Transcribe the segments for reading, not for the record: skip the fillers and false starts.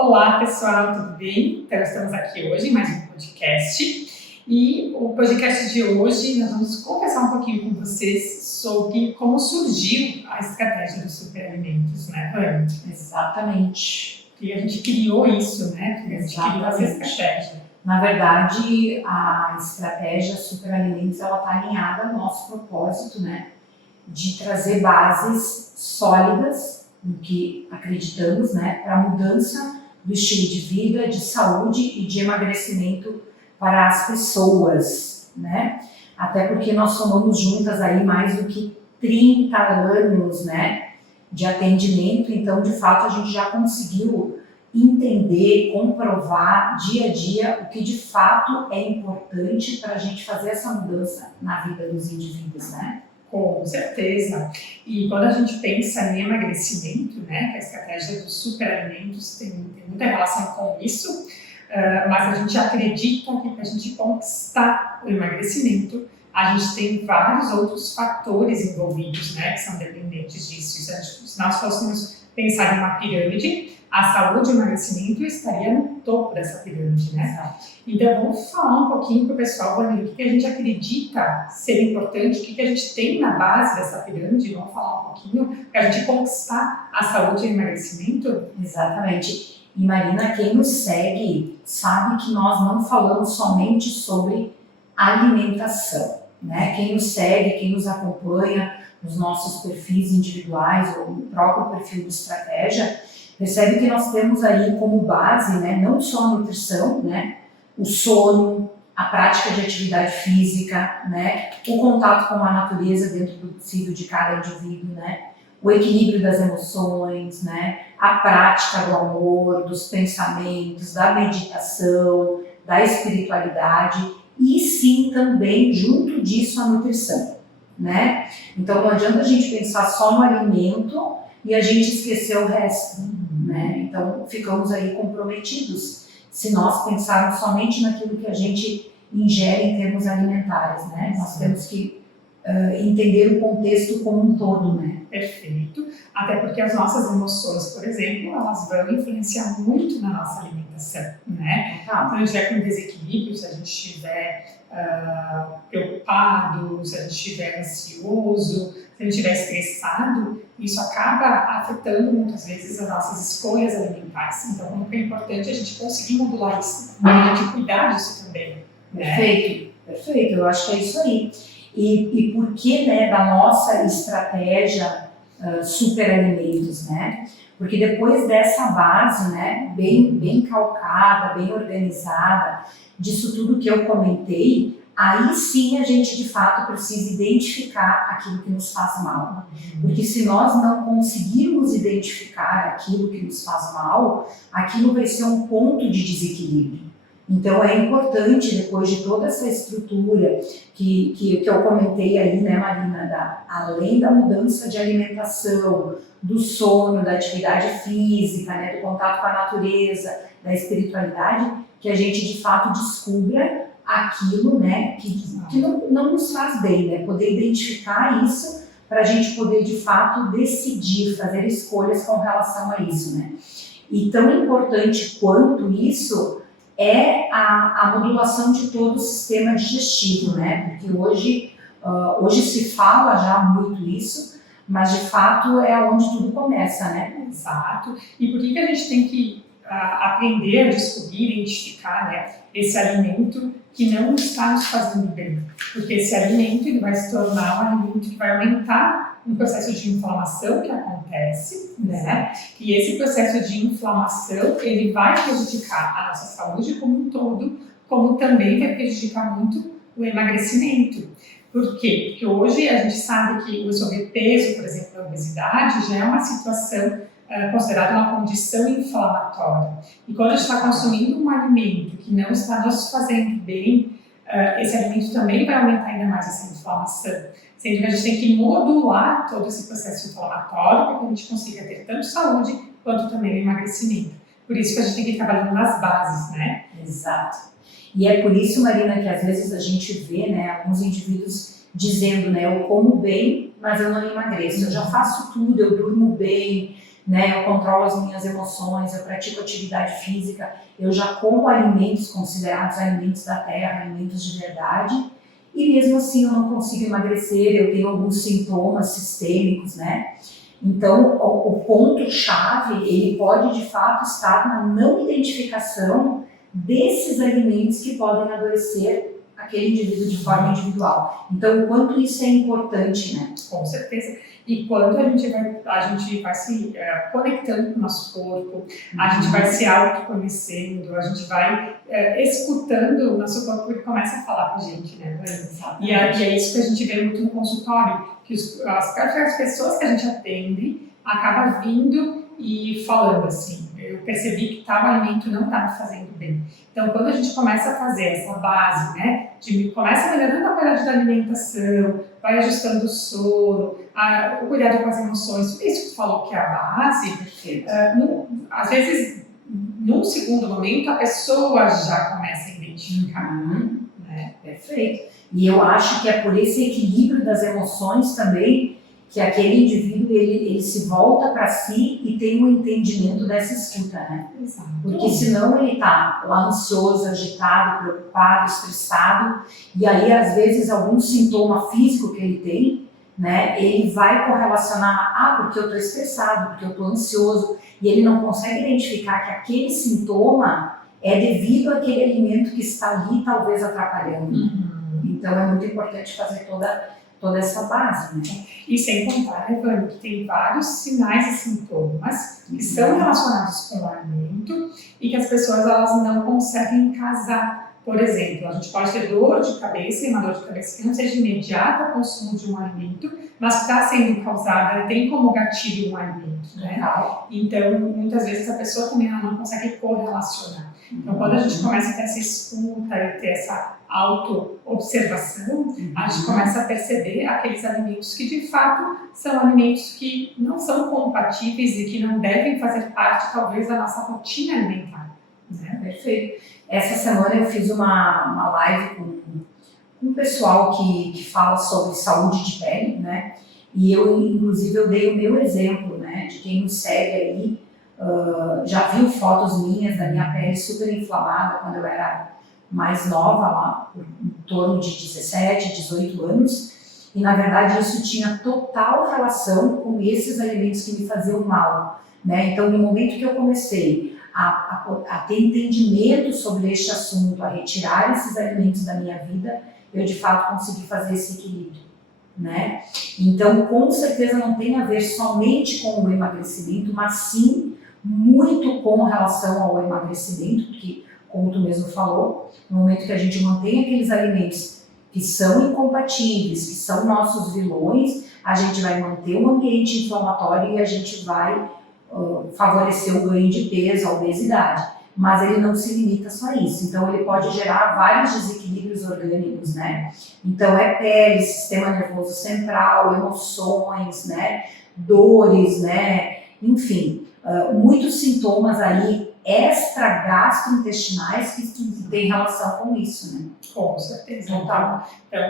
Olá pessoal, tudo bem? Então estamos aqui hoje em mais um podcast e o podcast de hoje nós vamos conversar um pouquinho com vocês sobre como surgiu a estratégia dos superalimentos, né, Vânia? Exatamente. E a gente criou isso, né? A gente criou essa estratégia. Na verdade, a estratégia Superalimentos ela está alinhada ao nosso propósito, né, de trazer bases sólidas no que acreditamos, né, para a mudança do estilo de vida, de saúde e de emagrecimento para as pessoas, né? Até porque nós somamos juntas aí mais do que 30 anos, né, de atendimento, então de fato a gente já conseguiu entender, comprovar dia a dia o que de fato é importante para a gente fazer essa mudança na vida dos indivíduos, né? Com certeza. E quando a gente pensa em emagrecimento, né, que a estratégia dos superalimentos tem muita relação com isso, mas a gente acredita que para a gente conquistar o emagrecimento, a gente tem vários outros fatores envolvidos, né, que são dependentes disso. Se nós fôssemos pensar em uma pirâmide, a saúde e o emagrecimento estaria no topo dessa pirâmide, né? Exato. Então vamos falar um pouquinho para o pessoal, Vânia, o que a gente acredita ser importante, o que a gente tem na base dessa pirâmide, vamos falar um pouquinho para a gente conquistar a saúde e o emagrecimento? Exatamente. E Marina, quem nos segue sabe que nós não falamos somente sobre alimentação, né? Quem nos segue, quem nos acompanha nos nossos perfis individuais ou no próprio perfil de estratégia, percebe que nós temos aí como base, né, não só a nutrição, né, o sono, a prática de atividade física, né, o contato com a natureza dentro do possível de cada indivíduo, né, o equilíbrio das emoções, né, a prática do amor, dos pensamentos, da meditação, da espiritualidade e sim também junto disso a nutrição, né. Então não adianta a gente pensar só no alimento e a gente esquecer o resto, né? Então ficamos aí comprometidos se nós pensarmos somente naquilo que a gente ingere em termos alimentares, né? Nós temos que entender o contexto como um todo, né? Perfeito. Até porque as nossas emoções, por exemplo, elas vão influenciar muito na nossa alimentação, né? Então, se a gente estiver com desequilíbrio, se a gente estiver preocupado, se a gente estiver ansioso, se a gente estiver estressado, isso acaba afetando muitas vezes as nossas escolhas alimentares. Então, como é importante a gente conseguir modular isso, a gente cuidar disso também, né? Perfeito, perfeito. Eu acho que é isso aí. E por que, né, da nossa estratégia superalimentos, né? Porque depois dessa base, né, bem calcada, bem organizada, disso tudo que eu comentei, aí sim a gente de fato precisa identificar aquilo que nos faz mal. Porque se nós não conseguirmos identificar aquilo que nos faz mal, aquilo vai ser um ponto de desequilíbrio. Então é importante, depois de toda essa estrutura que eu comentei aí, né, Marina, além da mudança de alimentação, do sono, da atividade física, né, do contato com a natureza, da espiritualidade, que a gente de fato descubra aquilo, né, que não nos faz bem, né, poder identificar isso para a gente poder de fato decidir, fazer escolhas com relação a isso, né. E tão importante quanto isso é a modulação de todo o sistema digestivo, né? Porque hoje se fala já muito isso, mas de fato é onde tudo começa, né? Exato. E por que a gente tem que aprender a descobrir, identificar, né, esse alimento que não está nos fazendo bem? Porque esse alimento ele vai se tornar um alimento que vai aumentar um processo de inflamação que acontece, né? E esse processo de inflamação ele vai prejudicar a nossa saúde como um todo, como também vai prejudicar muito o emagrecimento. Por quê? Porque hoje a gente sabe que o sobrepeso, por exemplo, a obesidade, já é uma situação considerada uma condição inflamatória. E quando a gente está consumindo um alimento que não está nos fazendo bem, esse alimento também vai aumentar ainda mais essa inflamação. Sendo que a gente tem que modular todo esse processo inflamatório para que a gente consiga ter tanto saúde quanto também o emagrecimento. Por isso que a gente tem que ir trabalhando nas bases, né? Exato. E é por isso, Marina, que às vezes a gente vê, né, alguns indivíduos dizendo, né, eu como bem, mas eu não emagreço. Eu já faço tudo, eu durmo bem, né? Eu controlo as minhas emoções, eu pratico atividade física, eu já como alimentos considerados alimentos da terra, alimentos de verdade, e mesmo assim eu não consigo emagrecer, eu tenho alguns sintomas sistêmicos, né? Então, o ponto-chave, ele pode de fato estar na não identificação desses alimentos que podem adoecer aquele indivíduo de forma individual. Então, o quanto isso é importante, né? Com certeza. E quando a gente vai se conectando com o nosso corpo, a gente vai se autoconhecendo, a gente vai escutando o nosso corpo, ele começa a falar com a gente, né? E é isso que a gente vê muito no consultório, que as pessoas que a gente atende acabam vindo e falando assim, eu percebi que tal alimento não está me fazendo bem. Então, quando a gente começa a fazer essa base, né, começa melhorando a qualidade da alimentação, vai ajustando o sono, o cuidado com as emoções, tudo isso que tu falou que é a base, às vezes, num segundo momento, a pessoa já começa a identificar. Né? Perfeito. E eu acho que é por esse equilíbrio das emoções também que aquele indivíduo ele se volta para si e tem um entendimento dessa escuta, né? Exato. Porque senão ele está lá ansioso, agitado, preocupado, estressado, e aí às vezes algum sintoma físico que ele tem, né, ele vai correlacionar, porque eu estou estressado, porque eu estou ansioso, e ele não consegue identificar que aquele sintoma é devido àquele alimento que está ali talvez atrapalhando. Então é muito importante fazer toda essa base, né? E sem contar, Evane, que tem vários sinais e sintomas que são relacionados com o alimento e que as pessoas elas não conseguem casar. Por exemplo, a gente pode ter dor de cabeça, e uma dor de cabeça que não seja imediata ao consumo de um alimento, mas que está sendo causada, tem como gatilho um alimento, né? Então, muitas vezes a pessoa também não consegue correlacionar. Então, quando a gente começa a ter essa escuta e ter essa auto-observação, a gente começa a perceber aqueles alimentos que, de fato, são alimentos que não são compatíveis e que não devem fazer parte, talvez, da nossa rotina alimentar. Né? Perfeito. Essa semana eu fiz uma live com um pessoal que fala sobre saúde de pele, né? E inclusive, eu dei o meu exemplo, né? De quem nos segue aí, já viu fotos minhas da minha pele super inflamada quando eu era mais nova, lá em torno de 17, 18 anos, e na verdade isso tinha total relação com esses alimentos que me faziam mal, né? Então, no momento que eu comecei a ter entendimento sobre este assunto, a retirar esses alimentos da minha vida, eu de fato consegui fazer esse equilíbrio, né? Então, com certeza não tem a ver somente com o emagrecimento, mas sim muito com relação ao emagrecimento, porque, como tu mesmo falou, no momento que a gente mantém aqueles alimentos que são incompatíveis, que são nossos vilões, a gente vai manter um ambiente inflamatório e a gente vai favorecer o ganho de peso, a obesidade. Mas ele não se limita só a isso. Então, ele pode gerar vários desequilíbrios orgânicos, né? Então, é pele, sistema nervoso central, emoções, né? Dores, né? Enfim, muitos sintomas aí extra-gastrointestinais que têm relação com isso, né? Com certeza. Então,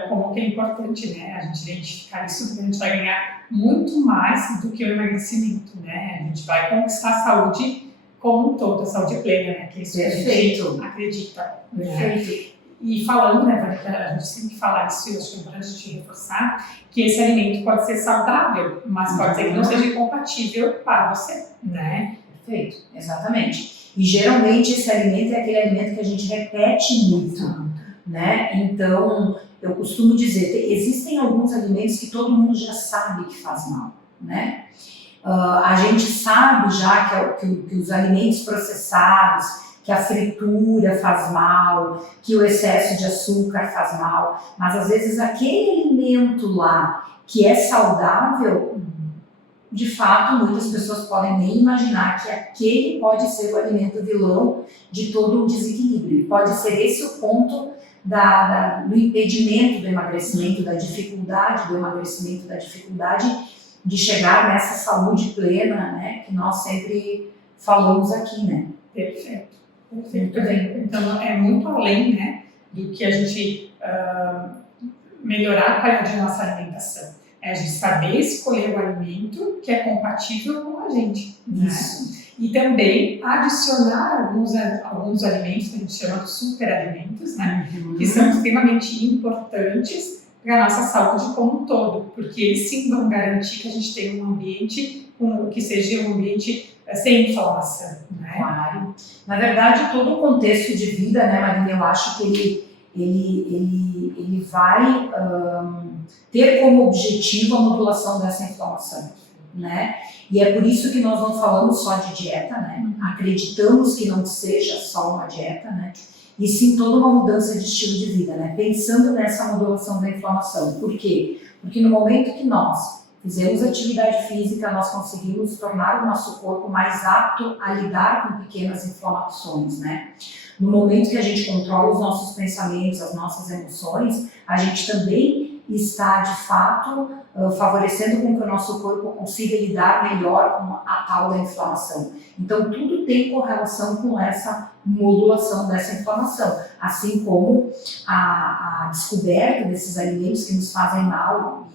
como que é importante, né, a gente identificar isso, porque a gente vai ganhar muito mais do que o emagrecimento, né? A gente vai conquistar a saúde como um todo, a saúde plena, né? Que é isso que a gente acredita. Perfeito. Né? E falando, né, Vanessa, a gente tem que falar isso, e eu acho que é importante a gente reforçar, que esse alimento pode ser saudável, mas pode ser que não seja compatível para você, né? Perfeito, exatamente. E geralmente esse alimento é aquele alimento que a gente repete muito, né? Então, eu costumo dizer, existem alguns alimentos que todo mundo já sabe que faz mal, né? A gente sabe já que os alimentos processados, que a fritura faz mal, que o excesso de açúcar faz mal, mas às vezes aquele alimento lá que é saudável, de fato, muitas pessoas podem nem imaginar que aquele pode ser o alimento vilão de todo um desequilíbrio. Pode ser esse o ponto do impedimento do emagrecimento, da dificuldade do emagrecimento, da dificuldade de chegar nessa saúde plena, né, que nós sempre falamos aqui, né? Perfeito. Muito bem. Então, é muito além, né, do que a gente melhorar a qualidade da nossa alimentação. É a gente saber escolher o alimento que é compatível com a gente. Isso. Né? E também adicionar alguns alimentos que a gente chama de superalimentos, né? Que são extremamente importantes para a nossa saúde como um todo, porque eles sim vão garantir que a gente tenha um ambiente que seja um ambiente sem inflamação. Né? Claro. Na verdade, todo o contexto de vida, né, Marina, eu acho que ele vai ter como objetivo a modulação dessa inflamação, né? E é por isso que nós não falamos só de dieta, né? Acreditamos que não seja só uma dieta, né? E sim toda uma mudança de estilo de vida, né? Pensando nessa modulação da inflamação. Por quê? Porque no momento que nós fizemos atividade física, nós conseguimos tornar o nosso corpo mais apto a lidar com pequenas inflamações, né? No momento que a gente controla os nossos pensamentos, as nossas emoções, a gente também está, de fato, favorecendo com que o nosso corpo consiga lidar melhor com a tal da inflamação. Então, tudo tem correlação com essa modulação dessa inflamação, assim como a descoberta desses alimentos que nos fazem mal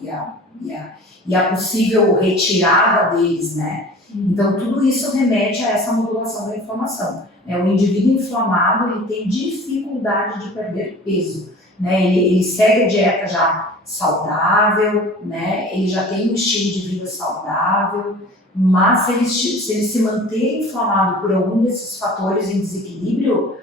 e a possível retirada deles, né? Então, tudo isso remete a essa modulação da inflamação. O indivíduo inflamado, ele tem dificuldade de perder peso, né? Ele segue a dieta já saudável, né? Ele já tem um estilo de vida saudável, mas se ele se manter inflamado por algum desses fatores em desequilíbrio,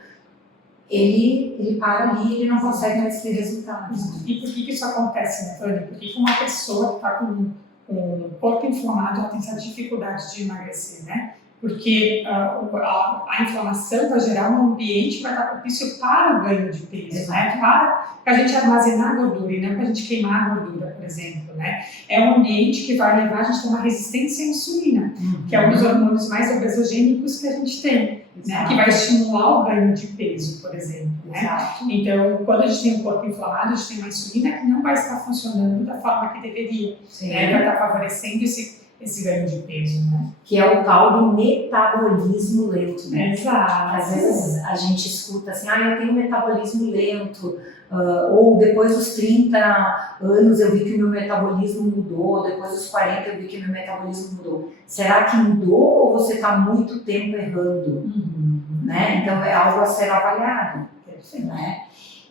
ele para ali e ele não consegue mais ter resultados. E por que isso acontece, né, Tânia? Por que uma pessoa que está com o corpo inflamado ela tem essa dificuldade de emagrecer, né? Porque a inflamação vai gerar um ambiente que vai estar propício para o ganho de peso, né? Para a gente armazenar gordura e não para a gente queimar a gordura, por exemplo, né? É um ambiente que vai levar a gente a ter uma resistência à insulina, que é um dos hormônios mais obesogênicos que a gente tem, né? Que vai estimular o ganho de peso, por exemplo, né? Então, quando a gente tem um corpo inflamado, a gente tem uma insulina que não vai estar funcionando da forma que deveria, né? Vai estar favorecendo esse ganho de peso, né? Que é o tal do metabolismo lento, né? Exato. Às vezes a gente escuta assim, eu tenho um metabolismo lento, ou depois dos 30 anos eu vi que o meu metabolismo mudou, depois dos 40 eu vi que o meu metabolismo mudou. Será que mudou ou você está muito tempo errando? Né? Então é algo a ser avaliado. Né?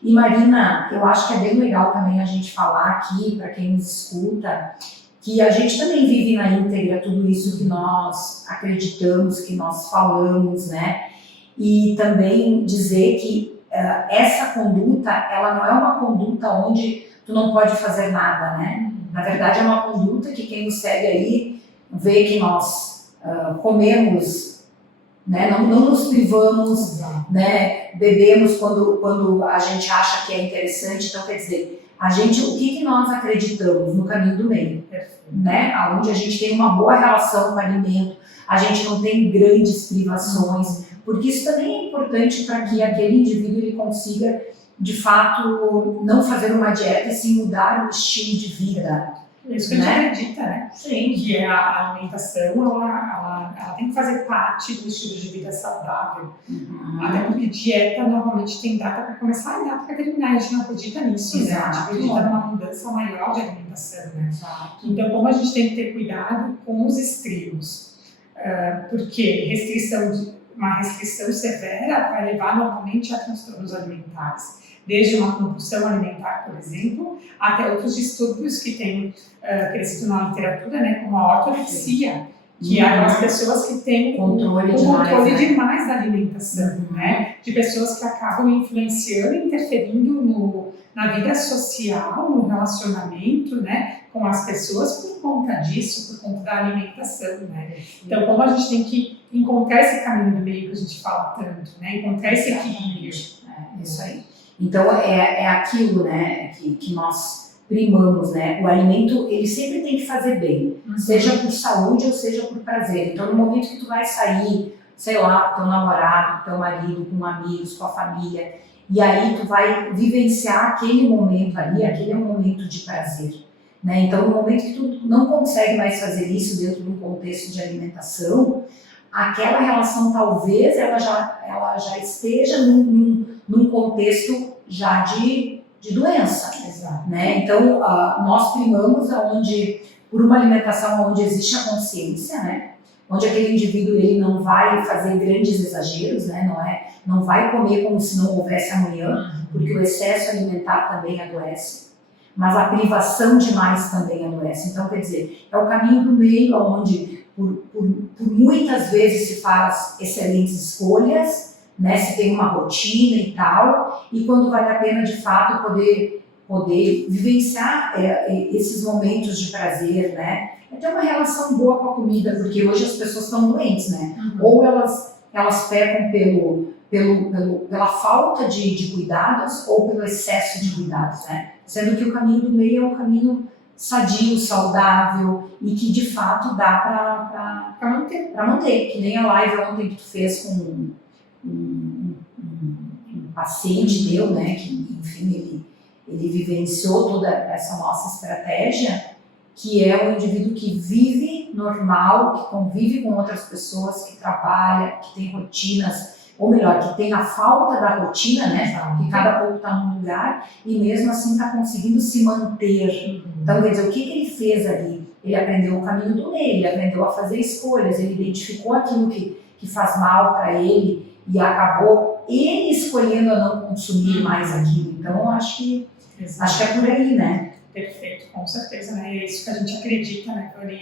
E Marina, eu acho que é bem legal também a gente falar aqui, para quem nos escuta, que a gente também vive na íntegra tudo isso que nós acreditamos, que nós falamos, né? E também dizer que essa conduta, ela não é uma conduta onde tu não pode fazer nada, né? Na verdade, é uma conduta que quem nos segue aí vê que nós comemos, né? Não nos privamos, né? Bebemos quando a gente acha que é interessante. Então, quer dizer, o que nós acreditamos no caminho do meio, né? Onde a gente tem uma boa relação com o alimento, a gente não tem grandes privações, porque isso também é importante para que aquele indivíduo ele consiga, de fato, não fazer uma dieta e sim mudar o estilo de vida. Isso que a gente acredita, né? Sim. Que a alimentação, ela tem que fazer parte do estilo de vida saudável. Até porque dieta normalmente tem data para começar e data para terminar. A gente não acredita nisso, né? A gente acredita numa mudança maior de alimentação, né? Então, como a gente tem que ter cuidado com os extremos? Porque uma restrição severa vai levar normalmente a transtornos alimentares. Desde uma compulsão alimentar, por exemplo, até outros distúrbios que têm crescido na literatura, né, como a ortorexia, que é aquelas pessoas que têm controle demais da alimentação, né, de pessoas que acabam influenciando e interferindo na vida social, no relacionamento, né, com as pessoas por conta disso, por conta da alimentação, né. Então, como a gente tem que encontrar esse caminho do meio que a gente fala tanto, né, encontrar esse equilíbrio. Isso aí. Então, é aquilo, né, que nós primamos, né? O alimento, ele sempre tem que fazer bem, seja por saúde ou seja por prazer. Então, no momento que tu vai sair, sei lá, com teu namorado, com teu marido, com amigos, com a família, e aí tu vai vivenciar aquele momento ali, aquele é um momento de prazer, né? Então, no momento que tu não consegue mais fazer isso dentro de um contexto de alimentação, aquela relação talvez ela já esteja num contexto já de de doença. Exato. Né? Então, nós primamos por uma alimentação onde existe a consciência, né? Onde aquele indivíduo ele não vai fazer grandes exageros, né? Não vai comer como se não houvesse amanhã, porque o excesso alimentar também adoece, mas a privação demais também adoece. Então, quer dizer, é o caminho do meio, onde por muitas vezes se faz excelentes escolhas, né? Se tem uma rotina e tal, e quando vale a pena de fato poder vivenciar esses momentos de prazer, né? É ter uma relação boa com a comida, porque hoje as pessoas estão doentes, né? Ou elas pecam pela falta de cuidados ou pelo excesso de cuidados, né? Sendo que o caminho do meio é um caminho sadio, saudável e que de fato dá para manter. Que nem a live ontem que tu fez com um paciente teu, né? Que enfim, ele vivenciou toda essa nossa estratégia, que é um indivíduo que vive normal, que convive com outras pessoas, que trabalha, que tem rotinas, ou melhor, que tem a falta da rotina, né? Que cada pouco está num lugar e mesmo assim está conseguindo se manter. Então, quer dizer, o que ele fez ali? Ele aprendeu o caminho do meio, ele aprendeu a fazer escolhas, ele identificou aquilo que faz mal para ele e acabou ele escolhendo a não consumir mais aquilo. Então, eu acho que é por aí, né? Perfeito, com certeza, né? É isso que a gente acredita, né, Vani?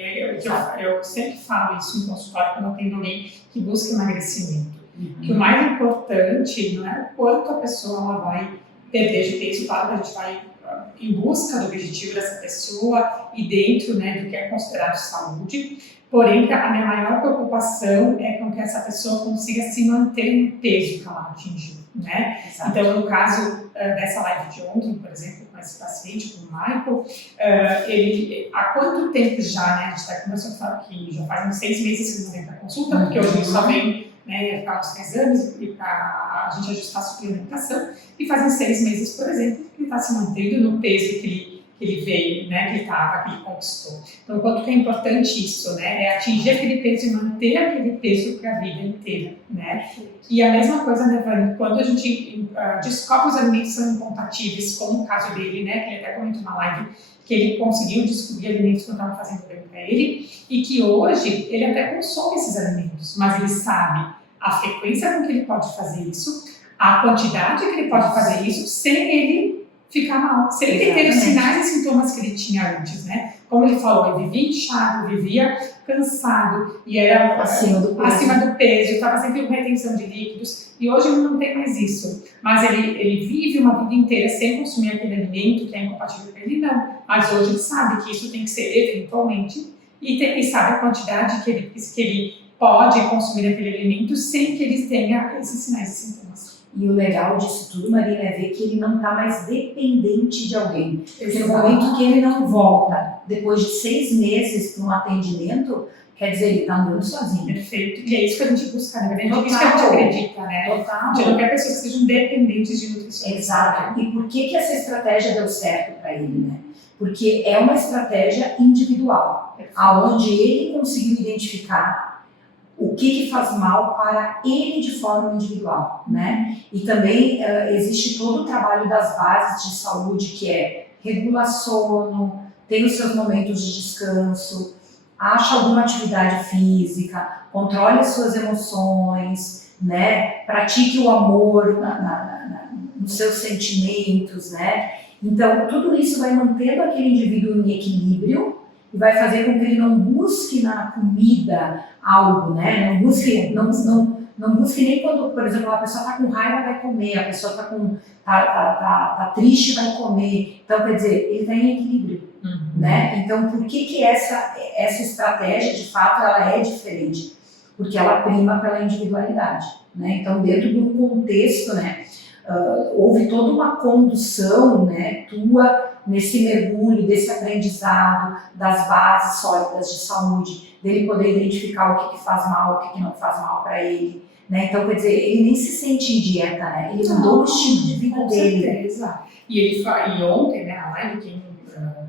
Eu sempre falo isso em consultório quando eu tenho alguém que busca emagrecimento. Que o mais importante não é o quanto a pessoa ela vai perder de peso, claro, a gente vai em busca do objetivo dessa pessoa e dentro, né, do que é considerado saúde. Porém, a minha maior preocupação é com que essa pessoa consiga se manter no peso que ela atingiu, né? Exato. Então, no caso dessa live de ontem, por exemplo, com esse paciente, com o Michael, ele, há quanto tempo já, né? A gente está começando a falar que já faz uns 6 meses que não vem para consulta, porque hoje a gente só vem, né, para os exames e para a gente ajustar a suplementação, e fazem 6 meses, por exemplo, que ele está se mantendo no peso que ele veio, né, que ele estava, que ele conquistou. Então, o quanto que é importante isso, né, é atingir aquele peso e manter aquele peso para a vida inteira, né. E a mesma coisa, né, Vani, quando a gente descobre os alimentos que são incompatíveis, como o caso dele, né, que ele até comentou na live, que ele conseguiu descobrir alimentos que não estavam fazendo bem para ele, e que hoje ele até consome esses alimentos, mas ele sabe a frequência com que ele pode fazer isso, a quantidade que ele pode fazer isso, sem ele ficar mal, sem ele ter os sinais e sintomas que ele tinha antes, né? Como ele falou, ele vivia inchado, vivia cansado, e era acima do peso, estava sempre com retenção de líquidos, e hoje ele não tem mais isso. Mas ele vive uma vida inteira sem consumir aquele alimento que é incompatível com ele, não. Mas hoje ele sabe que isso tem que ser eventualmente, e sabe a quantidade que ele pode consumir aquele alimento sem que ele tenha esses sinais e sintomas. E o legal disso tudo, Marina, é ver que ele não está mais dependente de alguém. Porque no momento que ele não volta, depois de 6 meses para um atendimento, quer dizer, ele está andando sozinho. Perfeito. E é isso que a gente busca, né? É isso que a gente acredita, né? Total. A gente não quer pessoas que sejam dependentes de nutrição. Exato. E por que essa estratégia deu certo para ele, né? Porque é uma estratégia individual, aonde ele conseguiu identificar o que faz mal para ele de forma individual, né? E também existe todo o trabalho das bases de saúde, que é regula sono, tem os seus momentos de descanso, acha alguma atividade física, controle as suas emoções, né? Pratique o amor nos seus sentimentos, né? Então, tudo isso vai mantendo aquele indivíduo em equilíbrio e vai fazer com que ele não busque na comida algo, né? Não busque nem quando, por exemplo, a pessoa está com raiva, vai comer, a pessoa tá triste, vai comer. Então, quer dizer, ele está em equilíbrio, né? Então, por que essa estratégia, de fato, ela é diferente? Porque ela prima pela individualidade, né? Então, dentro de um contexto, né? Houve toda uma condução, né, tua nesse mergulho, desse aprendizado das bases sólidas de saúde, dele poder identificar o que faz mal, o que não faz mal para ele, né? Então, quer dizer, ele nem se sente em dieta, né? Ele mudou o estilo de vida dele. Certeza. E ontem, né, na live, quem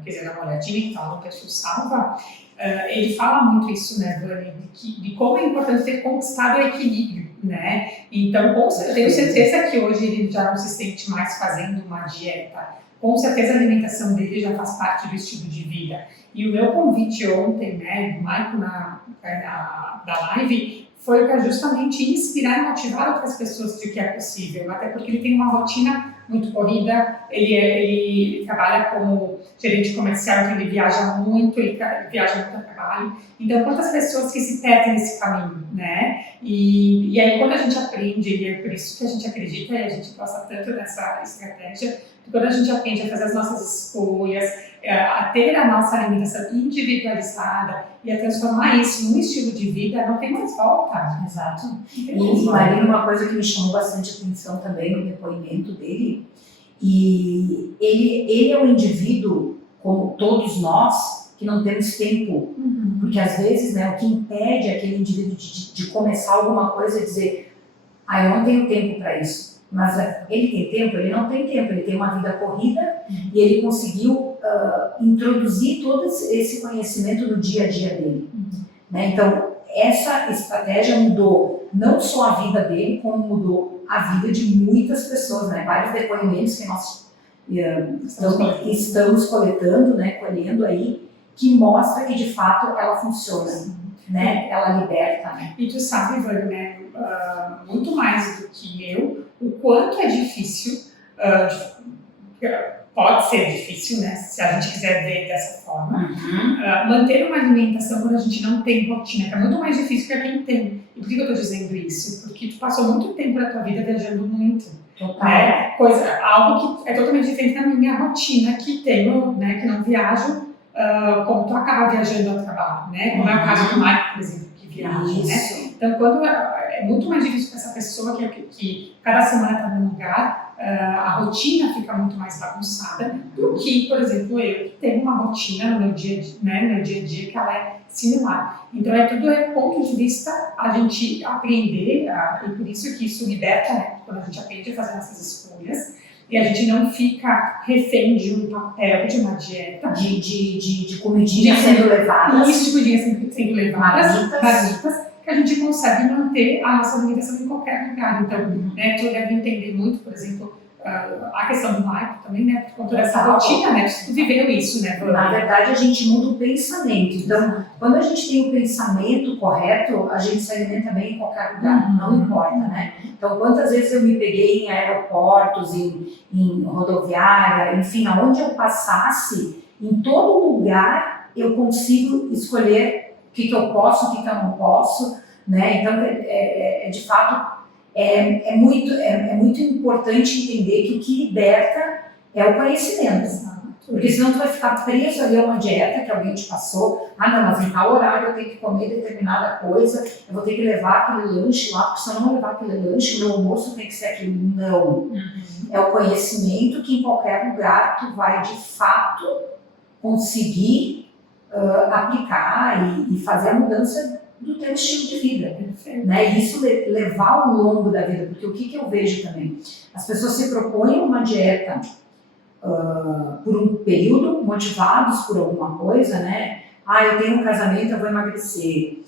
quiser dar uma olhadinha, que está no texto salva, ele fala muito isso, né, Vani, de como é importante ter conquistado o equilíbrio. né? Então, tenho certeza que hoje ele já não se sente mais fazendo uma dieta. Com certeza a alimentação dele já faz parte do estilo de vida. E o meu convite ontem, né, do Maicon da live, foi para justamente inspirar e motivar outras pessoas de que é possível, até porque ele tem uma rotina muito corrida, ele trabalha como gerente comercial, então ele viaja muito, ele viaja muito a trabalho. Então, quantas pessoas que se perdem nesse caminho, né? E aí, quando a gente aprende, e é por isso que a gente acredita e a gente gosta tanto dessa estratégia, quando a gente aprende a fazer as nossas escolhas, a ter a nossa alimentação individualizada e a transformar isso num estilo de vida, não tem mais volta. Exato. E Marina, uma coisa que me chamou bastante atenção também no depoimento dele, e ele é um indivíduo, como todos nós, que não temos tempo. Porque às vezes, né, o que impede aquele indivíduo de começar alguma coisa é dizer, eu não tenho tempo para isso. Mas ele tem tempo? Ele não tem tempo, ele tem uma vida corrida e ele conseguiu introduzir todo esse conhecimento no dia a dia dele. Né? Então, essa estratégia mudou não só a vida dele, como mudou a vida de muitas pessoas, né? Vários depoimentos que nós estamos coletando, né? Colhendo aí, que mostra que de fato ela funciona, né? Ela liberta. Né? E tu sabe, Vânia, né? Muito mais do que eu, o quanto é difícil, pode ser difícil, né, se a gente quiser ver dessa forma, manter uma alimentação quando a gente não tem rotina, que é muito mais difícil para quem tem. E por que eu estou dizendo isso? Porque tu passou muito tempo da tua vida viajando muito. Né? Algo que é totalmente diferente da minha rotina, que tenho, né, que não viajo, como tu acaba viajando ao trabalho, né? Como é o caso do Marco, por exemplo, que viaja, né? Então, quando é muito mais difícil para essa pessoa que cada semana está num lugar, a rotina fica muito mais bagunçada do que, por exemplo, eu que tenho uma rotina no meu dia, né, no meu dia a dia que ela é similar. Então, tudo é ponto de vista a gente aprender, e por isso que isso liberta, né, quando a gente aprende a fazer nossas escolhas, e a gente não fica refém de um papel, de uma dieta. De comidinhas sendo levadas. Isso, de comidinhas sendo levadas, marmitas, que a gente consegue manter a nossa alimentação em qualquer lugar. Então, né, tu deve entender muito, por exemplo, a questão do Marco também, né, por conta dessa rotina, né, tu viveu isso, né? Na verdade, a gente muda o pensamento. Então, quando a gente tem o pensamento correto, a gente se alimenta bem em qualquer lugar, não importa, né? Então, quantas vezes eu me peguei em aeroportos, em rodoviária, enfim, aonde eu passasse, em todo lugar eu consigo escolher o que eu posso, o que eu não posso, né? Então, de fato, é muito importante entender que o que liberta é o conhecimento. Porque senão tu vai ficar preso ali a uma dieta que alguém te passou. Não, mas em tal horário eu tenho que comer determinada coisa, eu vou ter que levar aquele lanche lá, porque se eu não levar aquele lanche, o meu almoço tem que ser aquele. Não. É o conhecimento que em qualquer lugar tu vai de fato conseguir aplicar e fazer a mudança do teu estilo de vida, né? E isso levar ao longo da vida, porque o que eu vejo também? As pessoas se propõem uma dieta por um período, motivados por alguma coisa, né? Eu tenho um casamento, eu vou emagrecer.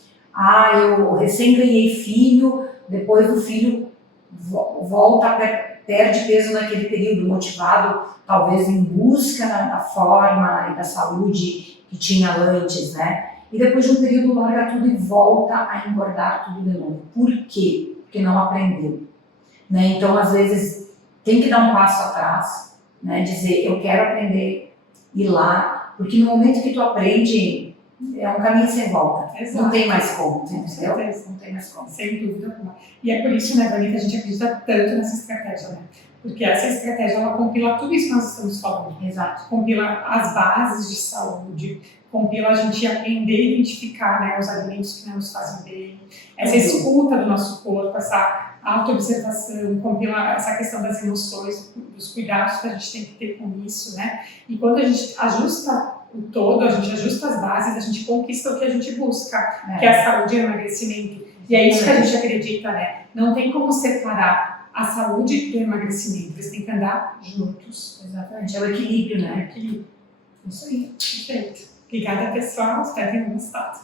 Eu recém ganhei filho, depois do filho volta, perde peso naquele período, motivado talvez em busca da forma e da saúde que tinha antes, né? E depois de um período larga tudo e volta a engordar tudo de novo. Por quê? Porque não aprendeu. Né? Então, às vezes, tem que dar um passo atrás, né? Dizer, eu quero aprender, ir lá, porque no momento que tu aprende, é um caminho sem volta. Exato. Não tem mais como, entendeu? Não tem mais como. Sem dúvida alguma. E é por isso, né, Vânia, que a gente acredita tanto nessa estratégia, né? Porque essa estratégia, ela compila tudo isso que nós estamos falando. Exato. Compila as bases de saúde, compila a gente aprender a identificar, né, os alimentos que não nos fazem bem, essa escuta do nosso corpo, essa autoobservação, compila essa questão das emoções, dos cuidados que a gente tem que ter com isso, né? E quando a gente ajusta o todo, a gente ajusta as bases, a gente conquista o que a gente busca, que é a saúde e o emagrecimento. E é isso que a gente acredita, né? Não tem como separar a saúde do emagrecimento, eles têm que andar juntos. Exatamente, é o equilíbrio, né? É o equilíbrio. Isso aí, perfeito. Obrigada, pessoal. Espero que tenham gostado.